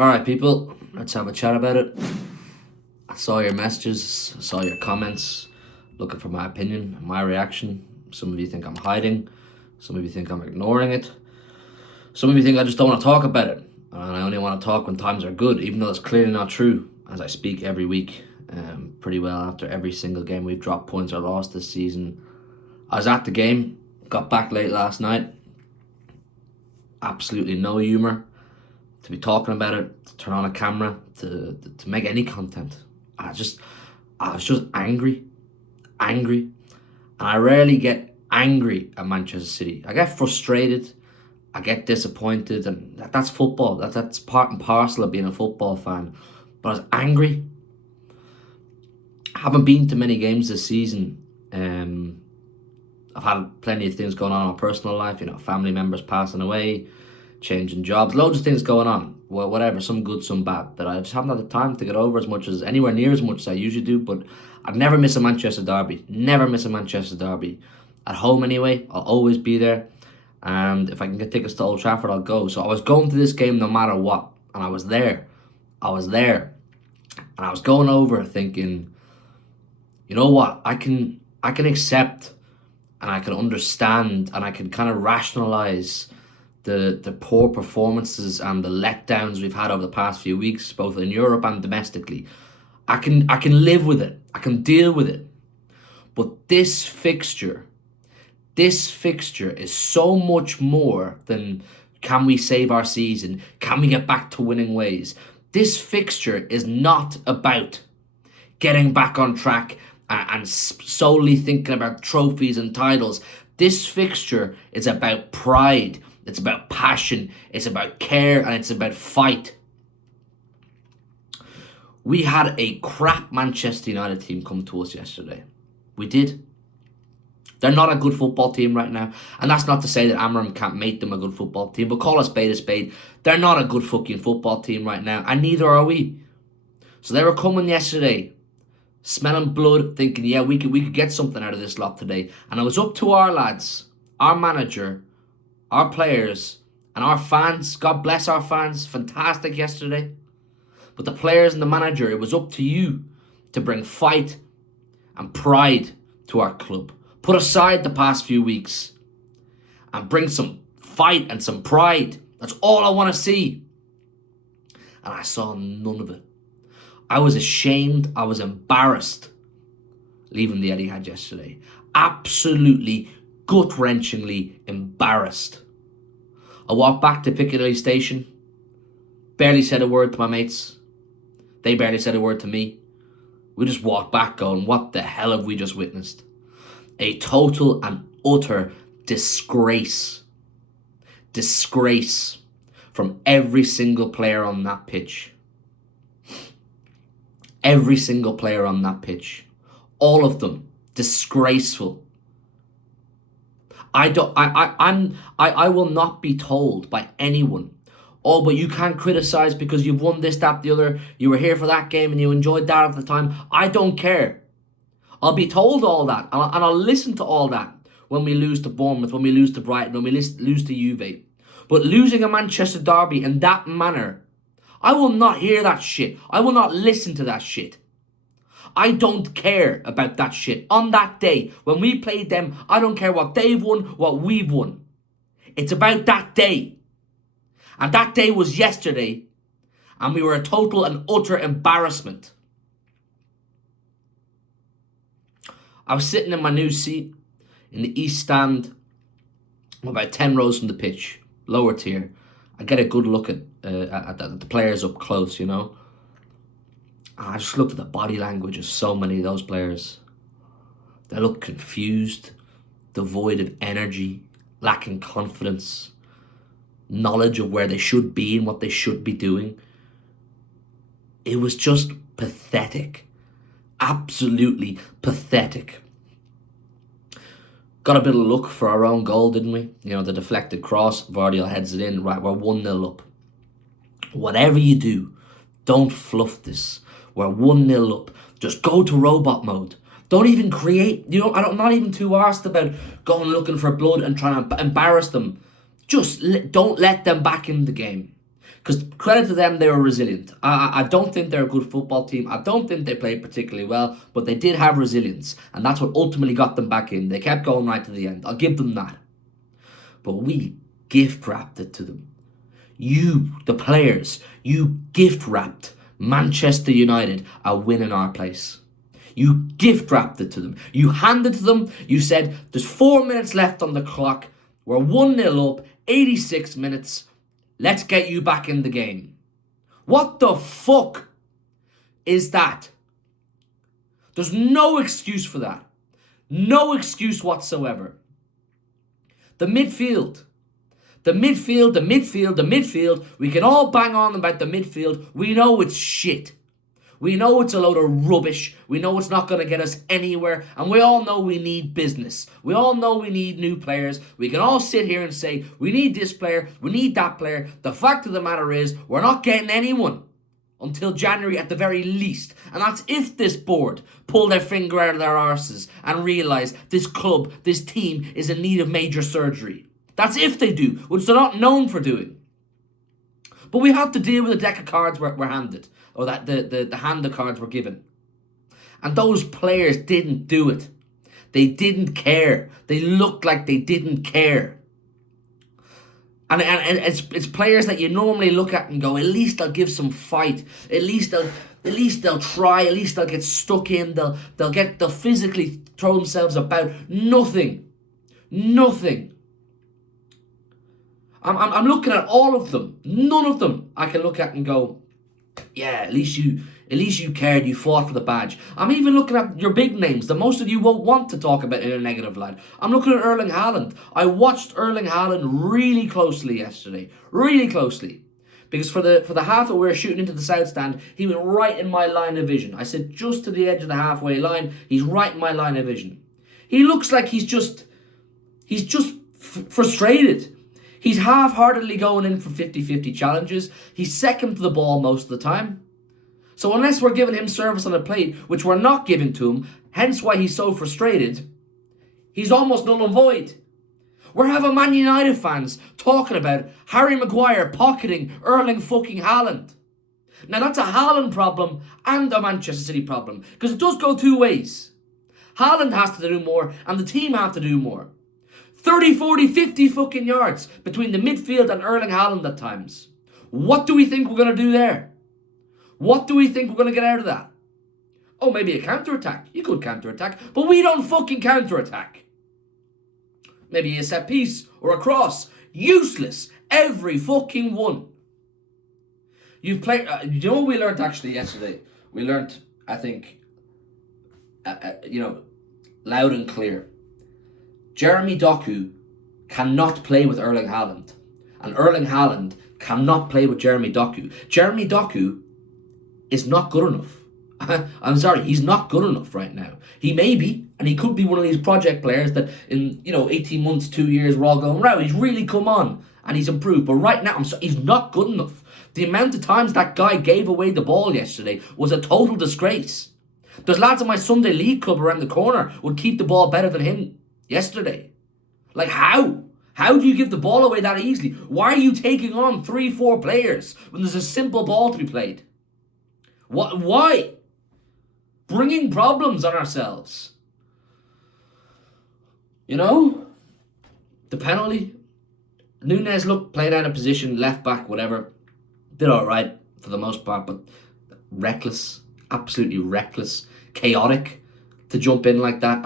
Alright, people, let's have a chat about it. I saw your messages, I saw your comments, looking for my opinion, my reaction. Some of you think I'm hiding, some of you think I'm ignoring it, some of you think I just don't want to talk about it, and I only want to talk when times are good, even though it's clearly not true, as I speak every week, pretty well after every single game we've dropped points or lost this season. I was at the game, got back late last night, absolutely no humour to be talking about it, to turn on a camera, to make any content. I was just angry, and I rarely get angry at Manchester City. I get frustrated, I get disappointed, and that's football. That's part and parcel of being a football fan. But I was angry. I haven't been to many games this season. I've had plenty of things going on in my personal life, family members passing away, changing jobs, loads of things going on. Well, whatever, some good, some bad, that I just haven't had the time to get over anywhere near as much as I usually do. But I'd never miss a Manchester derby. Never miss a Manchester derby. At home anyway, I'll always be there. And if I can get tickets to Old Trafford, I'll go. So I was going to this game no matter what. And I was there. And I was going over thinking, you know what, I can accept and I can understand and I can kind of rationalize the poor performances and the letdowns we've had over the past few weeks, both in Europe and domestically. I can live with it. I can deal with it. But this fixture is so much more than can we save our season? Can we get back to winning ways? This fixture is not about getting back on track and solely thinking about trophies and titles. This fixture is about pride. It's about passion. It's about care, and it's about fight. We had a crap Manchester United team come to us yesterday. We did. They're not a good football team right now. And that's not to say that Amram can't make them a good football team, but call a spade a spade. They're not a good fucking football team right now, and neither are we. So they were coming yesterday, smelling blood, thinking, yeah, we could get something out of this lot today. And it was up to our lads, our manager, our players, and our fans. God bless our fans. Fantastic yesterday. But the players and the manager, it was up to you to bring fight and pride to our club. Put aside the past few weeks and bring some fight and some pride. That's all I want to see. And I saw none of it. I was ashamed. I was embarrassed leaving the Etihad yesterday. Absolutely gut-wrenchingly embarrassed. I walked back to Piccadilly Station. Barely said a word to my mates. They barely said a word to me. We just walked back going, what the hell have we just witnessed? A total and utter disgrace. Disgrace from every single player on that pitch. Every single player on that pitch. All of them. Disgraceful. I will not be told by anyone, oh, but you can't criticize because you've won this, that, the other. You were here for that game and you enjoyed that at the time. I don't care. I'll be told all that, and I'll listen to all that when we lose to Bournemouth, when we lose to Brighton, when we lose to Juve. But losing a Manchester derby in that manner, I will not hear that shit. I will not listen to that shit. I don't care about that shit. On that day, when we played them, I don't care what they've won, what we've won. It's about that day. And that day was yesterday, and we were a total and utter embarrassment. I was sitting in my new seat in the East Stand, about 10 rows from the pitch, lower tier. I get a good look at the players up close, And I just looked at the body language of so many of those players. They look confused, devoid of energy, lacking confidence, knowledge of where they should be and what they should be doing. It was just pathetic. Absolutely pathetic. Got a bit of luck for our own goal, didn't we? The deflected cross, Vardiel heads it in. Right, we're 1-0 up. Whatever you do, don't fluff this. We're 1-0 up. Just go to robot mode. Don't even create. I'm not even too arsed about going looking for blood and trying to embarrass them. Just don't let them back in the game. Because credit to them, they were resilient. I don't think they're a good football team. I don't think they played particularly well, but they did have resilience. And that's what ultimately got them back in. They kept going right to the end. I'll give them that. But we gift wrapped it to them. You, the players, you gift wrapped Manchester United a win in our place. You gift wrapped it to them. You handed it to them. You said, there's 4 minutes left on the clock. We're 1-0 up, 86 minutes. Let's get you back in the game. What the fuck is that? There's no excuse for that. No excuse whatsoever. The midfield. We can all bang on about the midfield. We know it's shit. We know it's a load of rubbish. We know it's not going to get us anywhere. And we all know we need business. We all know we need new players. We can all sit here and say, we need this player, we need that player. The fact of the matter is, we're not getting anyone until January at the very least. And that's if this board pull their finger out of their arses and realise this club, this team is in need of major surgery. That's if they do, which they're not known for doing. But we have to deal with the deck of cards we're handed, or that the hand of cards were given. And those players didn't do it. They didn't care. They looked like they didn't care. And it's players that you normally look at and go, at least they'll give some fight. At least they'll try. At least they'll get stuck in. They'll physically throw themselves about. Nothing. I'm looking at all of them. None of them I can look at and go, yeah, at least you cared, you fought for the badge. I'm even looking at your big names that most of you won't want to talk about in a negative light. I'm looking at Erling Haaland. I watched Erling Haaland really closely yesterday. Really closely. Because for the half that we were shooting into the south stand, he went right in my line of vision. I said just to the edge of the halfway line, he's right in my line of vision. He looks like he's just frustrated. He's half-heartedly going in for 50-50 challenges. He's second to the ball most of the time. So unless we're giving him service on the plate, which we're not giving to him, hence why he's so frustrated, he's almost null and void. We're having Man United fans talking about Harry Maguire pocketing Erling fucking Haaland. Now that's a Haaland problem and a Manchester City problem, because it does go two ways. Haaland has to do more and the team have to do more. 30, 40, 50 fucking yards between the midfield and Erling Haaland at times. What do we think we're going to do there? What do we think we're going to get out of that? Oh, maybe a counter-attack. You could counter-attack, but we don't fucking counter-attack. Maybe a set piece or a cross. Useless. Every fucking one. You've played... you know what we learned actually yesterday? We learned, I think, loud and clear. Jeremy Doku cannot play with Erling Haaland. And Erling Haaland cannot play with Jeremy Doku. Jeremy Doku is not good enough. I'm sorry, he's not good enough right now. He may be, and he could be one of these project players that in 18 months, 2 years, we're all going, wow, he's really come on and he's improved. But right now, he's not good enough. The amount of times that guy gave away the ball yesterday was a total disgrace. There's lads in my Sunday League club around the corner would keep the ball better than him yesterday. Like, how? How do you give the ball away that easily? Why are you taking on 3-4 players when there's a simple ball to be played? What? Why? Bringing problems on ourselves. The penalty. Nunes played out of position, left back, whatever. Did alright for the most part, but reckless. Absolutely reckless. Chaotic to jump in like that.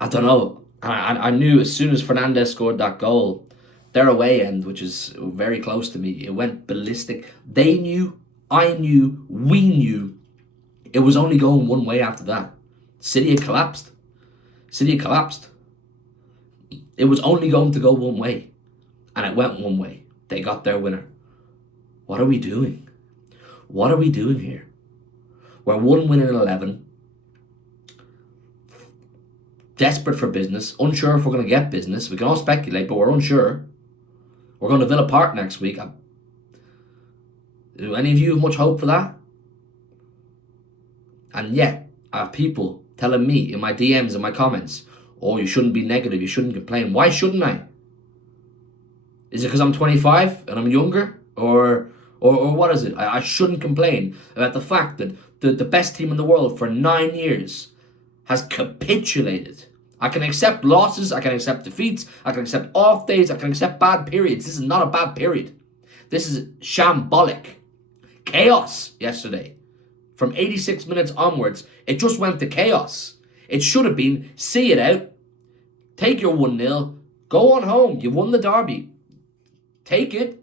I don't know. I knew as soon as Fernandes scored that goal, their away end, which is very close to me, it went ballistic. They knew, I knew, we knew it was only going one way after that. City had collapsed. It was only going to go one way. And it went one way. They got their winner. What are we doing? What are we doing here? We're 1 win in 11. Desperate for business. Unsure if we're going to get business. We can all speculate, but we're unsure. We're going to Villa Park next week. Do any of you have much hope for that? And yet, I have people telling me in my DMs and my comments, oh, you shouldn't be negative, you shouldn't complain. Why shouldn't I? Is it because I'm 25 and I'm younger? Or what is it? I shouldn't complain about the fact that the best team in the world for 9 years has capitulated. I can accept losses, I can accept defeats, I can accept off days, I can accept bad periods. This is not a bad period. This is shambolic. Chaos yesterday. From 86 minutes onwards, it just went to chaos. It should have been, see it out, take your 1-0, go on home, you won the derby. Take it,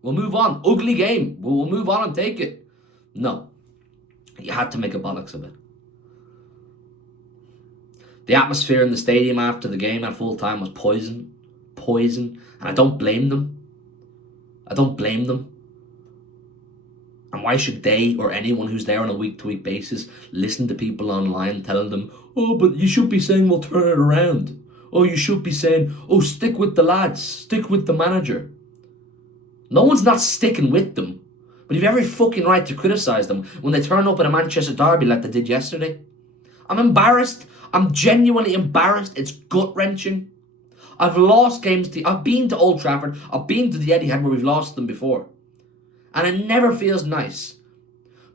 we'll move on. Ugly game, we'll move on and take it. No, you had to make a bollocks of it. The atmosphere in the stadium after the game at full time was poison. And I don't blame them. And why should they or anyone who's there on a week-to-week basis listen to people online telling them, oh, but you should be saying we'll turn it around. Oh, you should be saying, oh, stick with the lads, stick with the manager. No one's not sticking with them. But you've every fucking right to criticise them when they turn up in a Manchester derby like they did yesterday. I'm embarrassed. I'm genuinely embarrassed. It's gut-wrenching. I've lost games. I've been to Old Trafford. I've been to the Etihad where we've lost them before. And it never feels nice.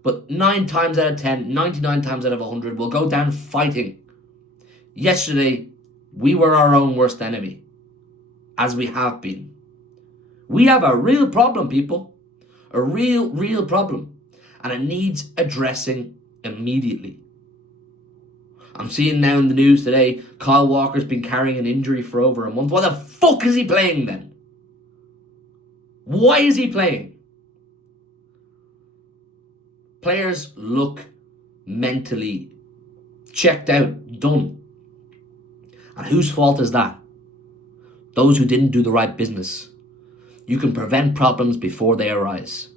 But 9 times out of 10, 99 times out of 100, we'll go down fighting. Yesterday, we were our own worst enemy. As we have been. We have a real problem, people. A real problem. And it needs addressing immediately. I'm seeing now in the news today, Kyle Walker's been carrying an injury for over a month. Why the fuck is he playing then? Why is he playing? Players look mentally checked out, done. And whose fault is that? Those who didn't do the right business. You can prevent problems before they arise.